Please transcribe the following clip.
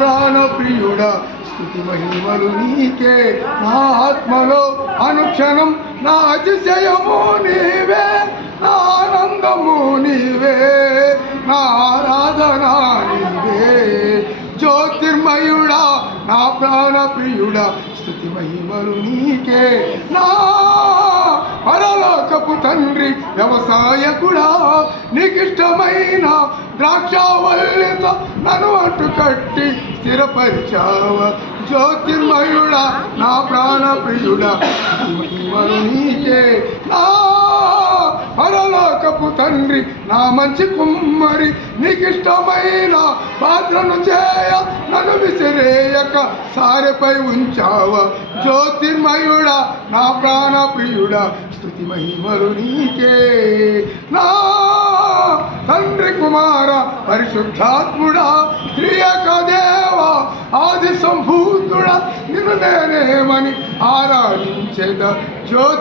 ప్రాణ ప్రియుడా స్తుతి మహిమలు నీకే. నా ఆత్మలో అనుక్షణం నా అతిశయము నీవే, నా ఆనందము నీవే, నా ఆరాధన నీవే. జ్యోతిర్మయుడా నా ప్రాణ ప్రియుడా స్తుతి మహిమలు నీకే. నా పరలోకపు తండ్రి వ్యవసాయకుడా నీకిష్టమైన ద్రాక్షావల్లితో నన్ను అట్టు కట్టి స్థిరపరిచావ. జ్యోతిర్మయుడా నా ప్రాణ ప్రియుడా స్తుతి మహిమలు నీకే. నా పరలోకపు తండ్రి నా మంచి కుమ్మరి నీకిష్టమైన పాత్రను చేయ నన్ను విసిరేయక సారెపై ఉంచావ. జ్యోతిర్మయుడా నా ప్రాణ ప్రియుడా స్తుతి మహిమలు నీకే. నా తండ్రి కుమార పరిశుద్ధాత్ముడా త్రియక దేవా ఆది సంభూతుడా నిన్ను నేనేమని ఆరాధించేద. జ్యోతి